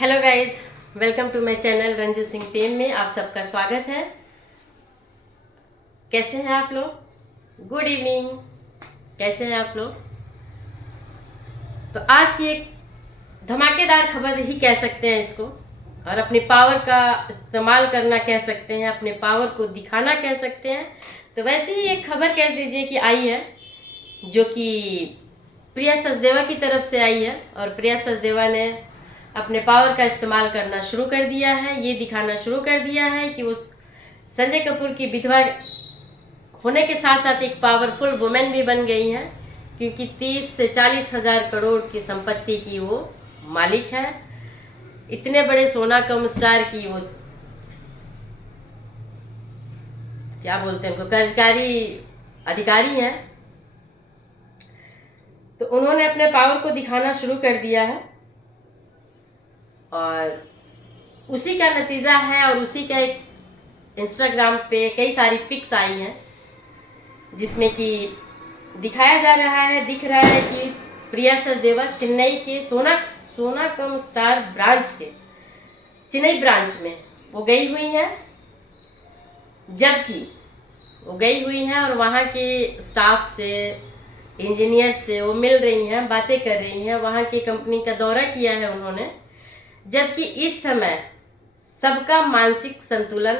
Hello guys, welcome to my channel Ranju Singh fame में आप सबका स्वागत है। कैसे हैं आप लोग? Good evening. कैसे हैं आप लोग? तो आज की एक धमाकेदार खबर ही कह सकते हैं इसको, और अपने पावर का इस्तेमाल करना कह सकते हैं, अपने पावर को दिखाना कह सकते हैं। तो वैसे ही एक खबर कह लीजिए कि आई है, जो कि प्रिया सचदेवा की तरफ से आई है। और प्रिया सचदेवा ने अपने पावर का इस्तेमाल करना शुरू कर दिया है, ये दिखाना शुरू कर दिया है कि वो संजय कपूर की विधवा होने के साथ साथ एक पावरफुल वुमेन भी बन गई हैं, क्योंकि 30 से 40 हजार करोड़ की संपत्ति की वो मालिक है। इतने बड़े सोना कम स्टार की वो क्या बोलते हैं उनको, कार्यकारी अधिकारी हैं। तो उन्होंने अपने पावर को दिखाना शुरू कर दिया है, और उसी का नतीजा है। और उसी का एक इंस्टाग्राम पे कई सारी पिक्स आई हैं, जिसमें कि दिखाया जा रहा है, दिख रहा है कि प्रिया सचदेवा चेन्नई के सोना कम स्टार ब्रांच के चेन्नई ब्रांच में वो गई हुई हैं। जबकि वो गई हुई हैं और वहाँ के स्टाफ से, इंजीनियर से वो मिल रही हैं, बातें कर रही हैं, वहाँ की कंपनी का दौरा किया है उन्होंने। जबकि इस समय सबका मानसिक संतुलन,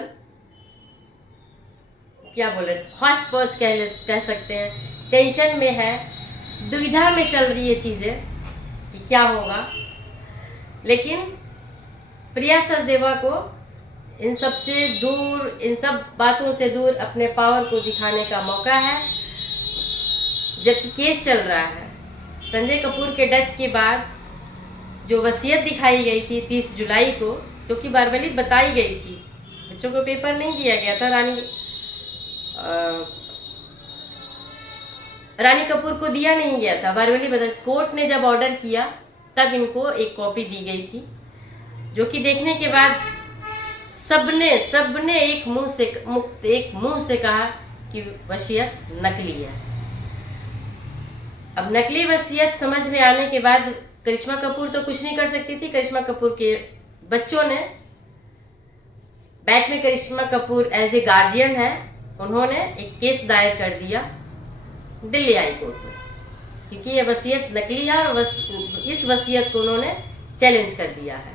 क्या बोले, हौच पौच कह सकते हैं, टेंशन में है, दुविधा में चल रही है चीज़ें कि क्या होगा। लेकिन प्रिया सचदेवा को इन सब से दूर, इन सब बातों से दूर अपने पावर को दिखाने का मौका है। जबकि केस चल रहा है, संजय कपूर के डेथ के बाद जो वसीयत दिखाई गई थी 30 जुलाई को, जो कि वर्बली बताई गई थी, बच्चों को पेपर नहीं दिया गया था, रानी कपूर को दिया नहीं गया था, वर्बली बता। कोर्ट ने जब ऑर्डर किया तब इनको एक कॉपी दी गई थी, जो कि देखने के बाद सबने एक मुंह से कहा कि वसीयत नकली है। अब नकली वसीयत समझ में आने के बाद करिश्मा कपूर तो कुछ नहीं कर सकती थी। करिश्मा कपूर के बच्चों ने बैक में, करिश्मा कपूर एज ए गार्जियन है, उन्होंने एक केस दायर कर दिया दिल्ली हाई कोर्ट में, क्योंकि ये वसीयत नकली है और इस वसीयत को उन्होंने चैलेंज कर दिया है।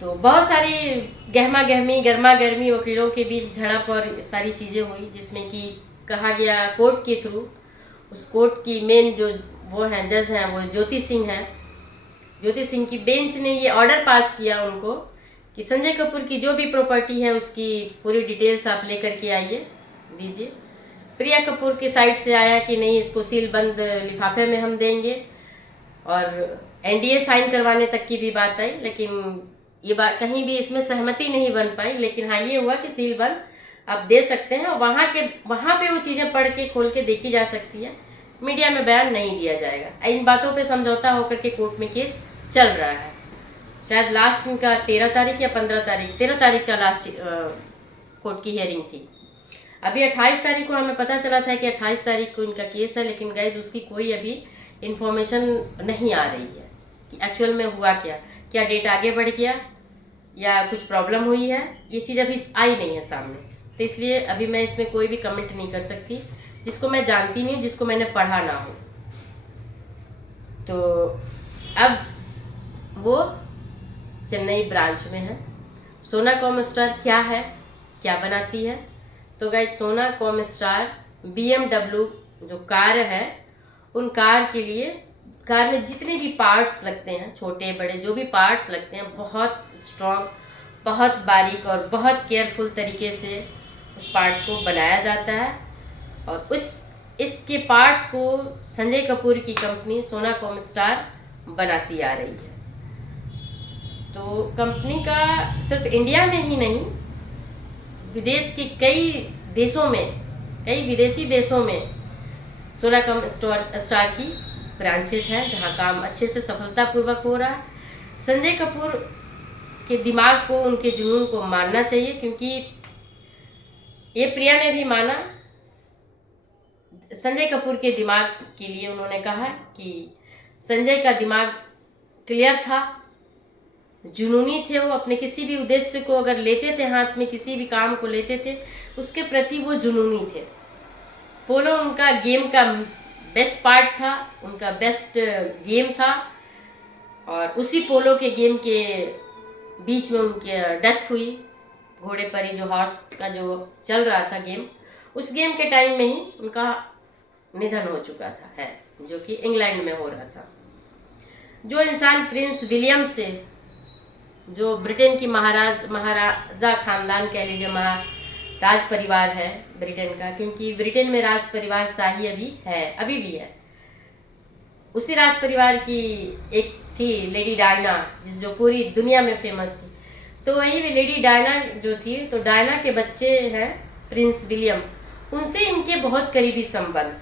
तो बहुत सारी गर्मा गर्मी वकीलों के बीच झड़प और सारी चीज़ें हुई, जिसमें कि कहा गया कोर्ट के थ्रू, उस कोर्ट की मेन जो वो हैं, जज हैं, वो ज्योति सिंह हैं। ज्योति सिंह की बेंच ने ये ऑर्डर पास किया उनको कि संजय कपूर की जो भी प्रॉपर्टी है उसकी पूरी डिटेल्स आप लेकर के आइए, दीजिए। प्रिया कपूर की साइड से आया कि नहीं, इसको सील बंद लिफाफे में हम देंगे, और एनडीए साइन करवाने तक की भी बात आई, लेकिन ये बात कहीं भी इसमें सहमति नहीं बन पाई। लेकिन हाँ, ये हुआ कि सील बंद आप दे सकते हैं, और वहाँ पे वो चीज़ें पढ़ के खोल के देखी जा सकती है, मीडिया में बयान नहीं दिया जाएगा। इन बातों पे समझौता होकर के कोर्ट में केस चल रहा है। शायद लास्ट इनका 13 तारीख या 15 तारीख, 13 तारीख का लास्ट कोर्ट की हियरिंग थी। अभी 28 तारीख को हमें पता चला था कि 28 तारीख को इनका केस है, लेकिन गाइज उसकी कोई अभी इंफॉर्मेशन नहीं आ रही है कि एक्चुअल में हुआ क्या डेट आगे बढ़ गया या कुछ प्रॉब्लम हुई है। ये चीज़ अभी आई नहीं है सामने, तो इसलिए अभी मैं इसमें कोई भी कमेंट नहीं कर सकती, जिसको मैं जानती नहीं हूँ, जिसको मैंने पढ़ा ना हो। तो अब वो चेन्नई ब्रांच में है। सोना कॉम स्टार क्या है, क्या बनाती है? तो गाइज, सोना कॉम स्टार BMW जो कार है, उन कार के लिए, कार में जितने भी पार्ट्स लगते हैं, छोटे बड़े जो भी पार्ट्स लगते हैं, बहुत स्ट्रॉन्ग, बहुत बारीक और बहुत केयरफुल तरीके से उस पार्ट्स को बनाया जाता है। और इसके पार्ट्स को संजय कपूर की कंपनी सोना कॉम स्टार बनाती आ रही है। तो कंपनी का सिर्फ इंडिया में ही नहीं, विदेश के कई देशों में, कई विदेशी देशों में सोना कॉम स्टार की ब्रांचेस हैं, जहां काम अच्छे से सफलतापूर्वक हो रहा है। संजय कपूर के दिमाग को, उनके जुनून को मानना चाहिए, क्योंकि ये प्रिया ने भी माना। संजय कपूर के दिमाग के लिए उन्होंने कहा कि संजय का दिमाग क्लियर था, जुनूनी थे, वो अपने किसी भी उद्देश्य को अगर लेते थे हाथ में, किसी भी काम को लेते थे, उसके प्रति वो जुनूनी थे। पोलो उनका गेम का बेस्ट पार्ट था, उनका बेस्ट गेम था, और उसी पोलो के गेम के बीच में उनकी डेथ हुई। घोड़े पर ही जो हॉर्स का जो चल रहा था गेम, उस गेम के टाइम में ही उनका निधन हो चुका था, है, जो कि इंग्लैंड में हो रहा था। जो इंसान प्रिंस विलियम से, जो ब्रिटेन की महाराजा खानदान कह लीजिए, राज परिवार है ब्रिटेन का, क्योंकि ब्रिटेन में राज परिवार शाही अभी भी है। उसी राज परिवार की एक थी लेडी डायना, जो पूरी दुनिया में फेमस थी। तो वही लेडी डायना जो थी, तो डायना के बच्चे हैं प्रिंस विलियम, उनसे इनके बहुत करीबी संबंध।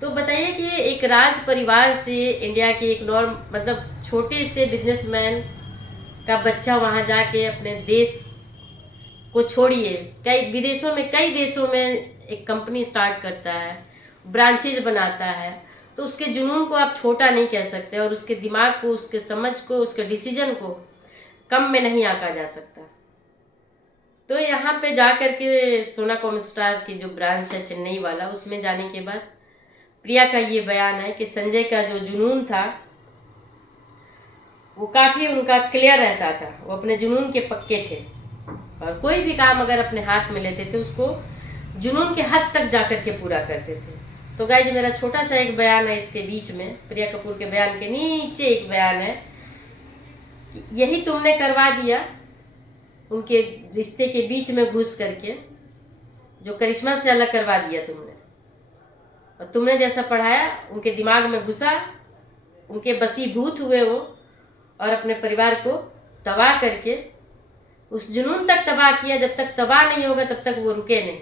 तो बताइए कि एक राज परिवार से इंडिया के एक मतलब छोटे से बिजनेसमैन का बच्चा वहाँ जाके अपने देश को छोड़िए, कई देशों में एक कंपनी स्टार्ट करता है, ब्रांचेज बनाता है, तो उसके जुनून को आप छोटा नहीं कह सकते, और उसके दिमाग को, उसके समझ को, उसके डिसीजन को कम में नहीं आंका जा सकता। तो यहाँ पे जा कर के सोना कॉमस्टार की जो ब्रांच है चेन्नई वाला, उसमें जाने के बाद प्रिया का ये बयान है कि संजय का जो जुनून था वो काफ़ी उनका क्लियर रहता था, वो अपने जुनून के पक्के थे, और कोई भी काम अगर अपने हाथ में लेते थे उसको जुनून के हद तक जाकर के पूरा करते थे। तो गाइस, मेरा छोटा सा एक बयान है इसके बीच में, प्रिया कपूर के बयान के नीचे एक बयान है कि यही तुमने करवा दिया उनके रिश्ते के बीच में घुस करके, जो करिश्मा से अलग करवा दिया तुमने, और तुमने जैसा पढ़ाया उनके दिमाग में घुसा, उनके बसीभूत हुए वो, और अपने परिवार को तबाह करके उस जुनून तक तबाह किया। जब तक तबाह नहीं होगा तब तक वो रुके नहीं,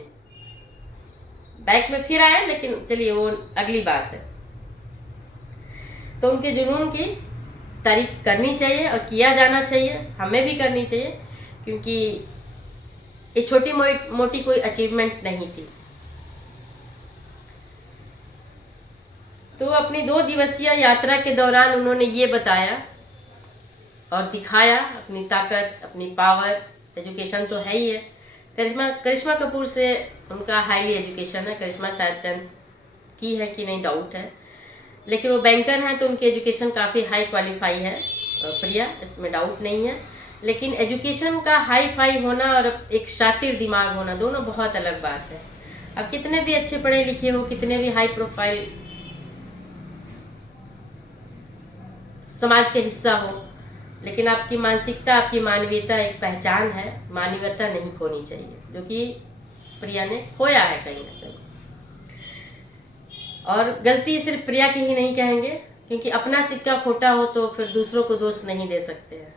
बैक में फिर आए, लेकिन चलिए वो अगली बात है। तो उनके जुनून की तारीफ करनी चाहिए और किया जाना चाहिए, हमें भी करनी चाहिए, क्योंकि ये छोटी मोटी कोई अचीवमेंट नहीं थी। तो अपनी 2 दिवसीय यात्रा के दौरान उन्होंने ये बताया और दिखाया अपनी ताकत, अपनी पावर। एजुकेशन तो है ही है, करिश्मा कपूर से उनका हाईली एजुकेशन है। करिश्मा शायद 10th की है कि नहीं डाउट है, लेकिन वो बैंकर हैं तो उनकी एजुकेशन काफ़ी हाई क्वालिफाई है, प्रिया, इसमें डाउट नहीं है। लेकिन एजुकेशन का हाई फाई होना और एक शातिर दिमाग होना, दोनों बहुत अलग बात है। अब कितने भी अच्छे पढ़े लिखे हो, कितने भी हाई प्रोफाइल समाज के हिस्सा हो, लेकिन आपकी मानसिकता, आपकी मानवीयता एक पहचान है, मानवीयता नहीं खोनी चाहिए, जो कि प्रिया ने खोया है कहीं ना कहीं। और गलती सिर्फ प्रिया की ही नहीं कहेंगे, क्योंकि अपना सिक्का खोटा हो तो फिर दूसरों को दोष नहीं दे सकते हैं,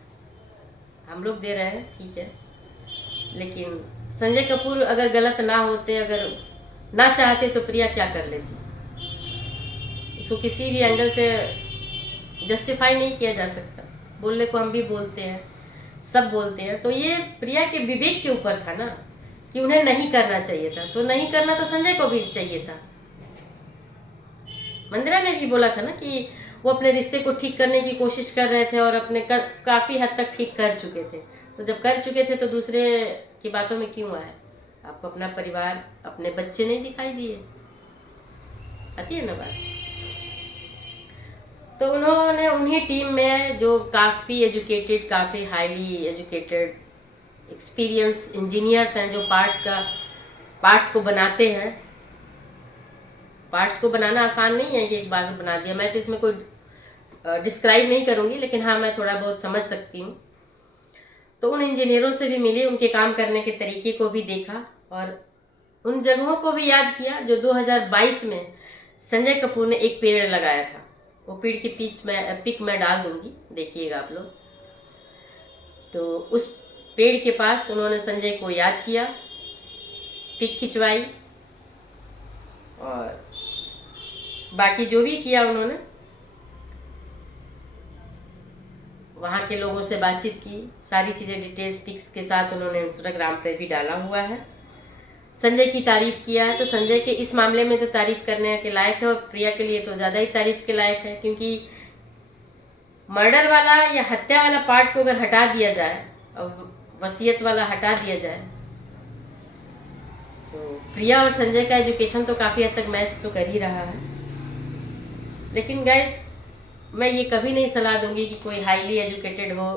हम लोग दे रहे हैं, ठीक है। लेकिन संजय कपूर अगर गलत ना होते, अगर ना चाहते, तो प्रिया क्या कर लेती? इसको किसी भी एंगल से जस्टिफाई नहीं किया जा सकता। बोलने को हम भी बोलते हैं, सब बोलते हैं, तो ये प्रिया के विवेक के ऊपर था ना, कि उन्हें नहीं करना चाहिए था। तो नहीं करना तो संजय को भी चाहिए था। मंदिरा ने भी बोला था ना कि वो अपने रिश्ते को ठीक करने की कोशिश कर रहे थे, और अपने काफ़ी हद तक ठीक कर चुके थे। तो जब कर चुके थे तो दूसरे की बातों में क्यों आए? आपको अपना परिवार, अपने बच्चे नहीं दिखाई दिए? आती है ना बात। तो उन्होंने उन्हीं टीम में जो काफ़ी एजुकेटेड, काफ़ी हाईली एजुकेटेड, एक्सपीरियंस इंजीनियर्स हैं, जो पार्ट्स को बनाते हैं। पार्ट्स को बनाना आसान नहीं है कि एक बार बना दिया। मैं तो इसमें कोई डिस्क्राइब नहीं करूँगी, लेकिन हाँ, मैं थोड़ा बहुत समझ सकती हूँ। तो उन इंजीनियरों से भी मिली, उनके काम करने के तरीके को भी देखा, और उन जगहों को भी याद किया जो 2022 में संजय कपूर ने एक पेड़ लगाया था। वो पेड़ की पिक मैं डाल दूंगी, देखिएगा आप लोग। तो उस पेड़ के पास उन्होंने संजय को याद किया, पिक खिंचवाई, और बाकी जो भी किया उन्होंने, वहाँ के लोगों से बातचीत की, सारी चीज़ें डिटेल्स पिक्स के साथ उन्होंने इंस्टाग्राम पर भी डाला हुआ है। संजय की तारीफ़ किया है, तो संजय के इस मामले में तो तारीफ़ करने के लायक है, और प्रिया के लिए तो ज़्यादा ही तारीफ़ के लायक है, क्योंकि मर्डर वाला या हत्या वाला पार्ट को अगर हटा दिया जाए और वसीयत वाला हटा दिया जाए तो प्रिया और संजय का एजुकेशन तो काफ़ी हद तक मैच तो कर ही रहा है। लेकिन गाइस मैं ये कभी नहीं सलाह दूंगी कि कोई हाईली एजुकेटेड हो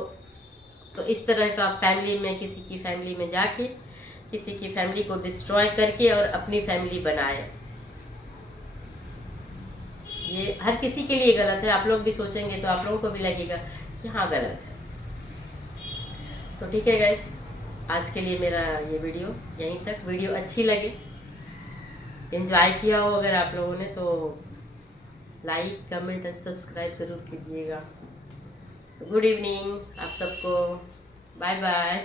तो इस तरह का फैमिली में, किसी की फैमिली में जाके किसी की फैमिली को डिस्ट्रॉय करके और अपनी फैमिली बनाए। ये हर किसी के लिए गलत है। आप लोग भी सोचेंगे तो आप लोगों को भी लगेगा कि हाँ गलत है। तो ठीक है गाइस, आज के लिए मेरा ये वीडियो यहीं तक। वीडियो अच्छी लगे, एंजॉय किया हो अगर आप लोगों ने तो लाइक, कमेंट एंड सब्सक्राइब ज़रूर कीजिएगा। तो गुड इवनिंग आप सबको, बाय बाय।